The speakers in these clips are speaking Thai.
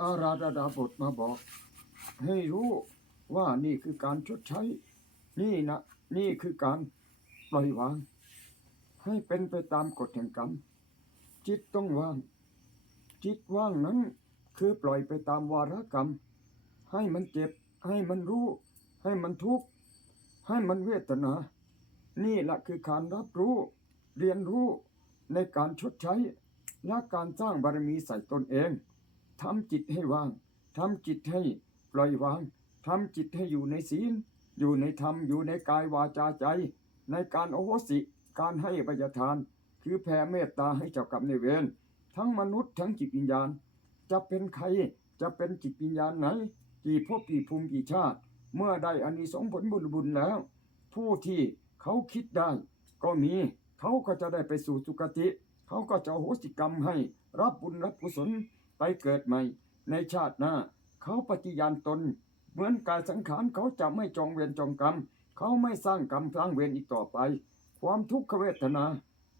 อาราธดาบทมาบอก ให้รู้ว่านี่คือการชดใช้ นี่นะ นี่คือการปล่อยวาง ให้เป็นไปตามกฎแห่งกรรม จิตต้องว่าง จิตว่างนั้นคือปล่อยไปตามวาระกรรม ให้มันเจ็บ ให้มันรู้ ให้มันทุกข์ ให้มันเวทนา นี่แหละคือการรับรู้ เรียนรู้ในการชดใช้และการสร้างบารมีใส่ตนเอง ทำจิตให้ว่างทำจิตให้ปล่อยวางทำจิตให้อยู่ในศีล อยู่ในธรรม อยู่ในกายวาจาใจ ในการโอโหสิ การให้ปยทาน คือแผ่เมตตาให้เจ้ากรรมในายเวรทั้งมนุษย์ทั้งจิตวิญญาณ จะเป็นใคร จะเป็นจิตวิญญาณไหน กี่ภพกี่ภูมิกี่ชาติ เมื่อได้อานิสงส์ผลบุญบุญแล้ว ผู้ที่เขาคิดได้ ก็มี เขาก็จะได้ไปสู่สุคติ เขาก็จะอโหสิกรรมให้ รับบุญรับกุศล ไปเกิดใหม่ ในชาติหน้า เขาปฏิญาณตน เหมือนกายสังขารเขาจะไม่จองเวรจองกรรม เขาไม่สร้างกรรมสร้างเวรอีกต่อไป ความทุกขเวทนา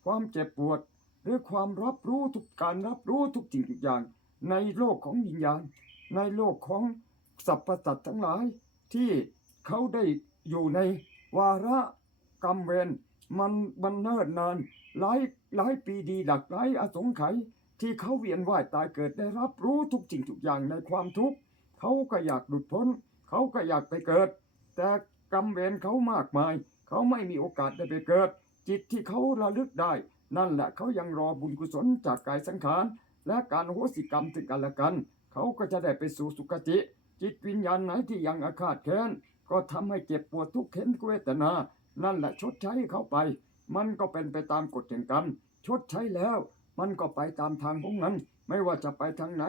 ความเจ็บปวด หรือความรับรู้ทุกการรับรู้ทุกสิ่งทุกอย่าง ในโลกของวิญญาณ ในโลกของสรรพสัตว์ทั้งหลาย ที่เขาได้อยู่ในวาระกรรมเวรมันมันเนิ่นนานหลายหลายปีดีหลักหลายอสงไขย ที่เขาเวียนว่ายตายเกิดได้รับรู้ทุกสิ่งทุกอย่างในความทุกข์เขาก็อยากหลุดพ้น เขาก็อยากไปเกิด แต่กรรมเวรเขามากมาย เขาไม่มีโอกาสได้ไปเกิด จิตที่เขาระลึกได้ นั่นแหละเขายังรอบุญกุศลจากกายสังขาร และการโหสิกรรมถึงกันและกัน เขาก็จะได้ไปสู่สุคติ จิตวิญญาณไหนที่ยังอาฆาตแค้นก็ทำให้เจ็บปวดทุกข์เข็นเวทนา นั่นแหละชดใช้เขาไป มันก็เป็นไปตามกฎแห่งกรรมชดใช้แล้ว มันก็ไปตามทางของมัน ไม่ว่าจะไปทางไหน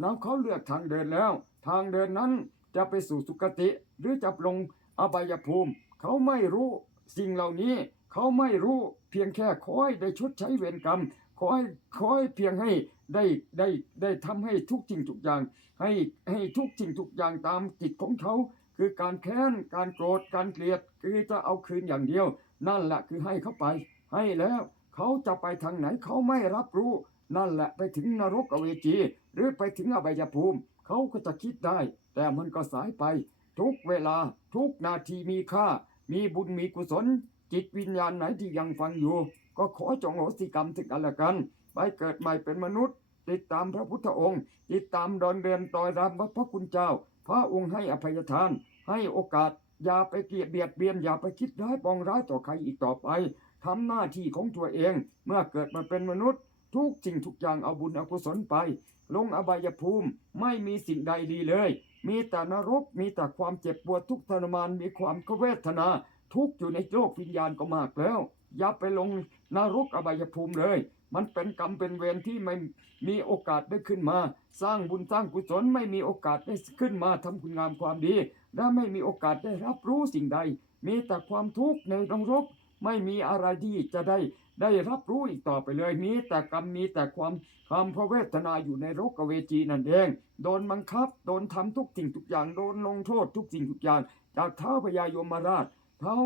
แล้วเขาเลือกทางเดินแล้ว ทางเดินนั้นจะไปสู่สุคติ หรือจะลงอบายภูมิ เขาไม่รู้สิ่งเหล่านี้ เขาไม่รู้เพียงแค่คอยได้ชดใช้เวรกรรมขอให้ขอให้เพียงให้ได้ได้ได้ทำให้ทุกสิ่งทุกอย่าง ให้ให้ทุกสิ่งทุกอย่างตามจิตของเขา คือการแค้นการโกรธการเกลียดคือจะเอาคืนอย่างเดียว นั่นแหละคือให้เขาไป ให้แล้ว เขาจะไปทางไหนเขาไม่รับรู้ นั่นแหละไปถึงนรกอเวจี หรือไปถึงอบายภูมิ เขาก็จะคิดได้ แต่มันก็สายไป ทุกเวลาทุกนาทีมีค่า มีบุญมีกุศล จิตวิญญาณไหนที่ยังฟังอยู่ ก็ขอจงโหสิกรรมถึงกันละกัน ไปเกิดใหม่เป็นมนุษย์ ติดตามพระพุทธองค์ ติดตามดอนเดินตอยรำพระคุณเจ้า พระองค์ให้อภัยทาน ให้โอกาสอย่าไปเกลียดเบียดเบียนอย่าไปคิดร้ายปองร้ายต่อใครอีกต่อไป ทำหน้าที่ของตัวเอง เมื่อเกิดมาเป็นมนุษย์ ทุกสิ่งทุกอย่างเอาบุญเอากุศลไป ลงอบายภูมิไม่มีสิ่งใดดีเลย มีแต่นรกมีแต่ความเจ็บปวดทุกทรมานมีความกเวทนา ทุกอยู่ในโลกวิญญาณก็มากแล้ว อย่าไปลงนรกอบายภูมิเลย มันเป็นกรรมเป็นเวรที่ไม่มีโอกาสได้ขึ้นมา สร้างบุญสร้างกุศลไม่มีโอกาสได้ขึ้นมาทำคุณงามความดี และไม่มีโอกาสได้รับรู้สิ่งใด มีแต่ความทุกข์ในนรก ไม่มีอะไรที่จะได้ได้รับรู้อีกต่อไปเลยมีแต่กรรมมีแต่ความความพระเวทนาอยู่ในโรกเวจีนั่นเองโดนบังคับ โดนทำทุกสิ่งทุกอย่างโดนลงโทษทุกสิ่งทุกอย่าง จากเท้าพญายมราชเท้า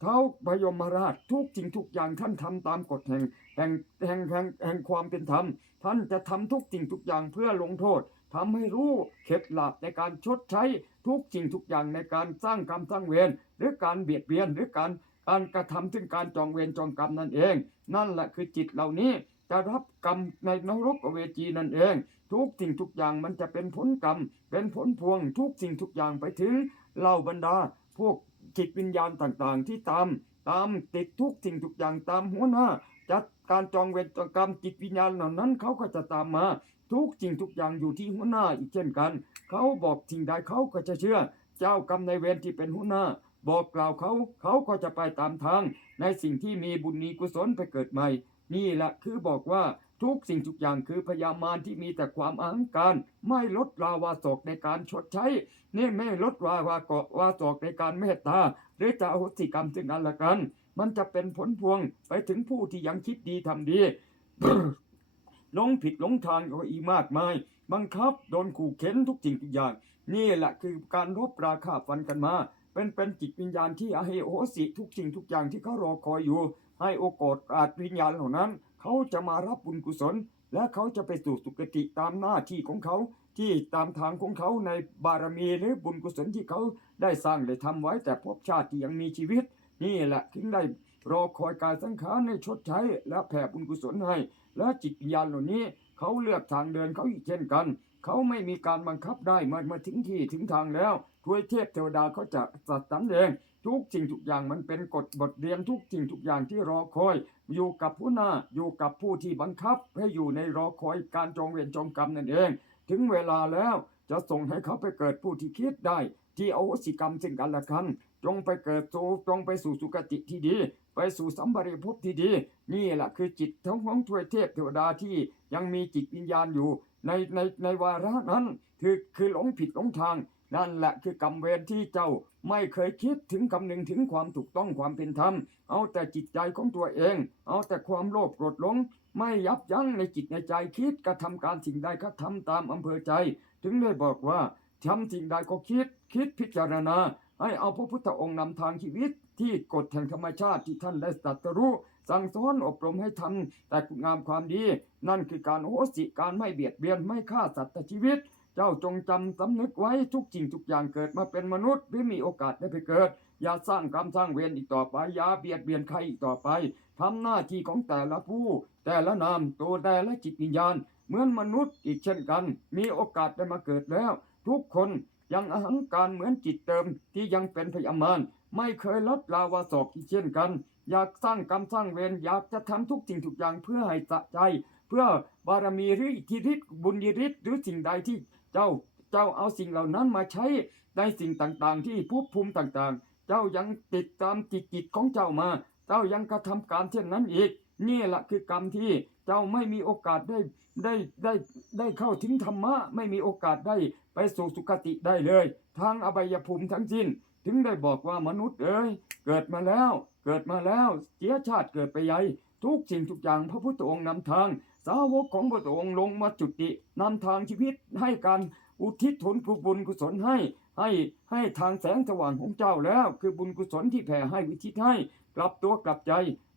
เท้าพยมราชทุกสิ่งทุกอย่างท่านทำตามกฎแห่งแห่งแห่งแห่งแห่งความเป็นธรรม ท่านจะทำทุกสิ่งทุกอย่างเพื่อลงโทษทำให้รู้เคล็ดลับในการชดใช้ทุกสิ่งทุกอย่างในการสร้างกรรมสร้างเวรหรือการเบียดเบียนหรือการ การกระทำถึงการจองเวรจองกรรมนั่นเอง นั่นแหละคือจิตเหล่านี้จะรับกรรมในนรกเวจีนั่นเอง ทุกสิ่งทุกอย่างมันจะเป็นผลกรรม เป็นผลพวงทุกสิ่งทุกอย่างไปถึงเหล่าบรรดา พวกจิตวิญญาณต่างๆ ที่ตาม ตามติดทุกสิ่งทุกอย่างตามหัวหน้าจัดการจองเวรจองกรรมจิตวิญญาณเหล่านั้นเขาก็จะตามมา ทุกสิ่งทุกอย่างอยู่ที่หัวหน้าอีกเช่นกัน เขาบอกสิ่งใดเขาก็จะเชื่อ เจ้ากรรมในเวรที่เป็นหัวหน้า บอกกล่าวเขา เขาก็จะไปตามทาง ในสิ่งที่มีบุญมีกุศลไปเกิดใหม่ นี่แหละคือบอกว่าทุกสิ่งทุกอย่างคือพยามารที่มีแต่ความอังการ ไม่ลดลาวาศอกในการชดใช้ นี่ไม่ลดวาวาเกาะวาศอกในการเมตตา หรือจะอโหสิกรรมซึ่งกันและกัน มันจะเป็นผลพวงไปถึงผู้ที่ยังคิดดีทำดีหลงผิดหลงทางก็อีกมากมาย บังคับโดนขู่เข็นทุกสิ่งทุกอย่าง นี่แหละคือการรบราคาฟันกันมา เป็นเป็นจิตวิญญาณที่อเหโหสิทุกสิ่งทุกอย่างที่เขารอคอยอยู่ ให้โอกาสอาจวิญญาณเหล่านั้น เขาจะมารับบุญกุศล และเขาจะไปสู่สุคติตามหน้าที่ของเขาที่ตามทางของเขาในบารมีหรือบุญกุศลที่เขาได้สร้างได้ทำไว้แต่ภพชาติที่ยังมีชีวิต นี่แหละถึงได้รอคอยกายสังขารในชดใช้ และแผ่บุญกุศลให้ และจิตวิญญาณเหล่านี้ เขาเลือกทางเดินเขาอีกเช่นกัน เขาไม่มีการบังคับได้เมื่อมาถึงที่ถึงทางแล้วทวยเทพเทวดาเขาจะจัดสรรเองทุกสิ่งทุกอย่างมันเป็นกฎบทเรียนทุกสิ่งทุกอย่างที่รอคอย อยู่กับผู้หน้าอยู่กับผู้ที่บังคับ ให้อยู่ในรอคอยการจองเวรจองกรรมนั่นเอง ถึงเวลาแล้วจะส่งให้เขาไปเกิดผู้ที่คิดได้ ที่อโหสิกรรมซึ่งกันละกัน จงไปเกิดสู่จงไปสู่สุคติที่ดี ไปสู่สัมบริภพที่ดี นี่แหละคือจิตทั้งของทวยเทพเทวดาที่ยังมีจิตวิญญาณอยู่ ในในในวาระนั้นคือคือหลงผิดหลงทาง นั่นแหละคือกรรมเวรที่เจ้าไม่เคยคิดถึงคำนึงถึงความถูกต้องความเป็นธรรม เอาแต่จิตใจของตัวเอง เอาแต่ความโลภโกรธหลง ไม่ยับยั้งในจิตในใจคิดกระทำการสิ่งใดก็ทำตามอำเภอใจ ถึงได้บอกว่าทำสิ่งใดก็คิดคิดพิจารณา ให้เอาพระพุทธองค์นำทางชีวิตที่กฎแห่งธรรมชาติที่ท่านได้ตรัสรู้สั่งสอนอบรมให้ทำแต่คุณงามความดี นั่นคือการโหสิการไม่เบียดเบียนไม่ฆ่าสัตว์ชีวิต เจ้าจงจำสำนึกไว้ทุกสิ่งทุกอย่างเกิดมาเป็นมนุษย์หรือมีโอกาสได้ไปเกิด อย่าสร้างกรรมสร้างเวรอีกต่อไปอย่าเบียดเบียนใครอีกต่อไปทำหน้าที่ของแต่ละผู้ แต่ละนามตัวแต่ละจิตวิญญาณ เหมือนมนุษย์อีกเช่นกัน มีโอกาสได้มาเกิดแล้ว ทุกคน ยังอหังการเหมือนจิตเติมที่ยังเป็นพยามารไม่เคยลดลาวาศอกอีกเช่นกัน อยากสร้างกรรมสร้างเวรอยากจะทำทุกสิ่งทุกอย่างเพื่อให้สะใจ เพื่อบารมีหรืออิทธิฤทธิ์บุญญฤทธิ์หรือสิ่งใดที่เจ้าเจ้าเอาสิ่งเหล่านั้นมาใช้ในสิ่งต่างๆ ที่ภพภูมิต่างๆ เจ้ายังติดตามจิตจิตของเจ้ามา เจ้ายังกระทำการเช่นนั้นอีก นี่แหละคือกรรมที่ เจ้าไม่มีโอกาสได้ได้ได้ได้เข้าถึงธรรมะ ไม่มีโอกาสได้ไปสู่สุคติได้เลยทางอบายภูมิทั้งสิ้น ถึงได้บอกว่ามนุษย์เอ๋ยเกิดมาแล้ว เกิดมาแล้วเสียชาติเกิดไปใหญ่ทุกสิ่งทุกอย่างพระพุทธองค์นำทาง สาวกของพระองค์ลงมาจุตินำทางชีวิตให้การอุทิศผลบุญกุศลให้ให้ให้ทางแสงสว่างของเจ้าแล้ว คือบุญกุศลที่แผ่ให้วิทิศให้ กลับตัวกลับใจ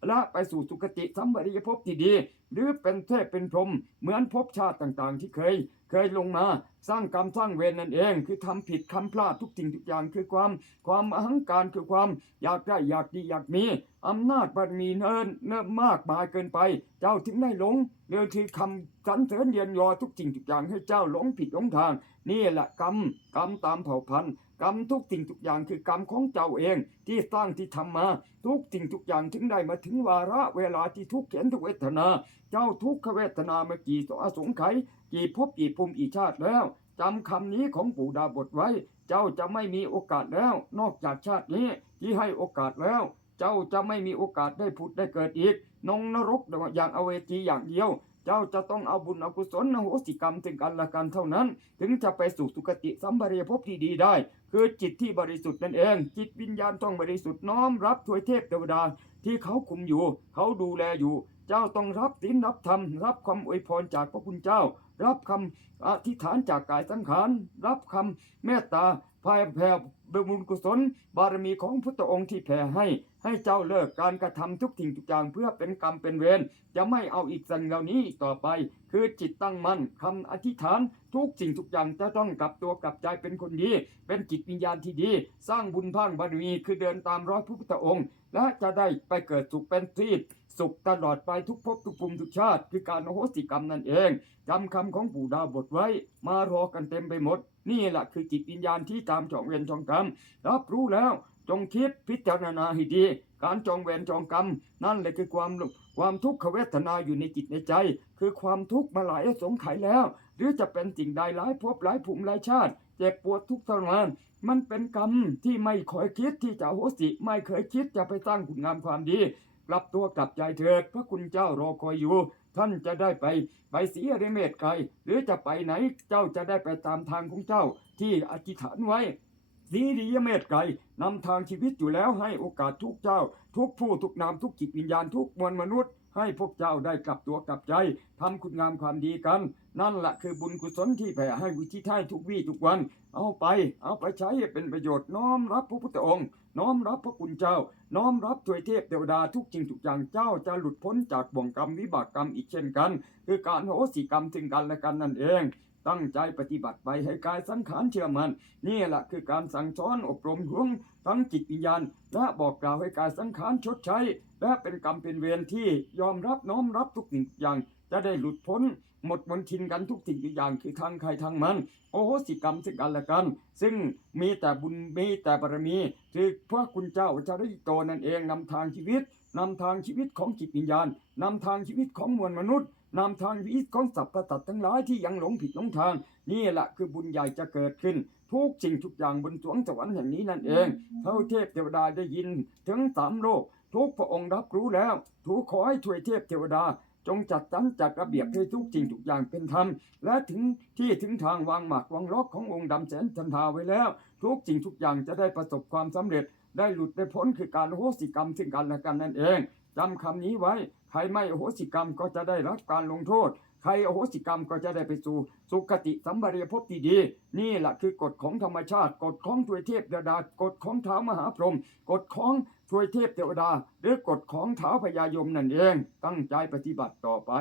ละไปสู่สุคติสัมปริยภพที่ดี หรือเป็นเทพเป็นพรหมเหมือนภพชาติต่างๆ ที่เคย เคยลงมา สร้างกรรมสร้างเวรนั่นเอง คือทำผิดคำพลาดทุกสิ่งทุกอย่างคือความ ความอหังการคือความอยากได้อยากดีอยากมีอำนาจบารมีเนินเนิ่มมากมายเกินไป เจ้าถึงได้หลงเรืองคือคำสรรเสริญเยียนยอทุกสิ่งทุกอย่างให้เจ้าหลงผิดหลงทาง นี่แหละกรรมกรรมตามเผ่าพันธุ์กรรมทุกสิ่งทุกอย่างคือกรรมของเจ้าเอง ที่สร้างที่ทำมา ทุกสิ่งทุกอย่างถึงได้มาถึงวาระเวลาที่ทุกข์เข็นทุกเวทนา เจ้าทุกขเวทนาเมากี่สอสงไขยกี่ภพกี่ภูมิกี่ชาติแล้วจำคำนี้ของปู่ดาบทไว้ เจ้าจะไม่มีโอกาสแล้ว นอกจากชาตินี้ที่ให้โอกาสแล้ว เจ้าจะไม่มีโอกาสได้ผุดได้เกิดอีก นงนรกอย่างอเวจีอย่างเดียว เจ้าจะต้องเอาบุญอกุศลอโหสิกรรมถึงกันละกันเท่านั้น ถึงจะไปสู่สุคติสัมปรายภพที่ดีได้ คือจิตที่บริสุทธิ์นั่นเอง จิตวิญญาณต้องบริสุทธิ์น้อมรับถวยเทพเทวดาที่เขาคุมอยู่ เขาดูแลอยู่ เจ้าต้องรับศีลรับธรรม รับคำอวยพรจากพระคุณเจ้า รับคำอธิษฐานจากกายสังขาร รับคำเมตตาพายแผ่ บุญกุศลบารมีของพุทธองค์ที่แผ่ให้ให้เจ้าเลิกการกระทำทุกสิ่งทุกอย่างเพื่อเป็นกรรมเป็นเวรจะไม่เอาอีกสิ่งเหล่านี้ต่อไป คือจิตตั้งมั่นคำอธิษฐานทุกสิ่งทุกอย่างจะต้องกลับตัวกลับใจเป็นคนดี เป็นจิตวิญญาณที่ดี สร้างบุญพังบารมีคือเดินตามรอยพระพุทธองค์ และจะได้ไปเกิดสุขเป็นที่สุขตลอดไปทุกภพทุกภูมิทุกชาติ คือการอโหสิกรรมนั่นเองจำคำของปู่ดาวบทไว้ มารอกันเต็มไปหมด นี่แหละคือจิตวิญญาณที่ตามจองเวรจองกรรมรับรู้แล้วจงคิดพิจารณาให้ดี การจองเวรจองกรรม นั่นแหละคือความความทุกขเวทนาอยู่ในจิตในใจ คือความทุกข์มาหลายสงไขยแล้ว หรือจะเป็นสิ่งใดหลายภพหลายภูมิหลายชาติเจ็บปวดทุกข์ทรมานมันเป็นกรรมที่ไม่เคยคิดที่จะโหสิไม่เคยคิดจะไปสร้างคุณงามความดี กลับตัวกลับใจเถิดพระคุณเจ้ารอคอยอยู่ ท่านจะได้ไปไปสีอริเมตไกลหรือจะไปไหนเจ้าจะได้ไปตามทางของเจ้าที่อธิษฐานไว้สีดีเมตไกลนำทางชีวิตอยู่แล้วให้โอกาสทุกเจ้า ทุกผู้ทุกนามทุกจิตวิญญาณทุกมวลมนุษย์ ให้พวกเจ้าได้กลับตัวกลับใจทำคุณงามความดีกัน นั่นแหละคือบุญกุศลที่แผ่ให้วิธีท่ายทุกวี่ทุกวัน เอาไป เอาไปใช้ให้เป็นประโยชน์น้อมรับพระพุทธองค์ น้อมรับพระคุณเจ้า น้อมรับถวยเทพเทวดาทุกจริงทุกอย่างเจ้าจะหลุดพ้นจากบ่วงกรรมวิบากกรรมอีกเช่นกัน คือการโหสิกรรมถึงกันและกันนั่นเอง ตั้งใจปฏิบัติไปให้กายสังขารเชื่อมันนี่แหละคือการสั่งสอนอบรมห่วงทั้งจิตวิญญาณ และบอกกล่าวให้กายสังขารชดใช้ และเป็นกรรมเป็นเวรที่ยอมรับน้อมรับทุกสิ่งอย่าง จะได้หลุดพ้น หมดมนทินกันทุกสิ่งทุกอย่างคือทางใครทางมัน โอโหสิกรรมซึ่งกันและกัน ซึ่งมีแต่บุญมีแต่บารมีคือพระคุณเจ้าจาริโตนั่นเองนำทางชีวิตนำทางชีวิตของจิตวิญญาณนำทางชีวิตของมวลมนุษย์นำทางชีวิตของสรรพสัตว์ทั้งหลายที่ยังหลงผิดหลงทาง นี่แหละคือบุญใหญ่จะเกิดขึ้น ทุกสิ่งทุกอย่างบนสวงสวรรค์แห่งนี้นั่นเอง เท่าเทพเทวดาได้ยินถึงสามโลก ทุกพระองค์รับรู้แล้ว ทุกขอให้ช่วยเทพเทวดา จงจัดสรรจัดระเบียบให้ทุกสิ่งทุกอย่างเป็นธรรม และถึงที่ถึงทางวางหมากวางล็อกขององค์ดำแสนจันทาไว้แล้ว ทุกสิ่งทุกอย่างจะได้ประสบความสำเร็จ ได้หลุดได้พ้นคือการโหสิกรรมซึ่งกันและกันนั่นเอง จำคำนี้ไว้ ใครไม่อโหสิกรรมก็จะได้รับการลงโทษ ใครอโหสิกรรมก็จะได้ไปสู่สุคติสัมบริยภพที่ดี นี่แหละคือกฎของธรรมชาติ กฎของทวยเทพเทวดากฎของเท้ามหาพรหมกฎของทวยเทพเทวดา หรือกฎของเท้าพญายมนั่นเอง ตั้งใจปฏิบัติต่อไป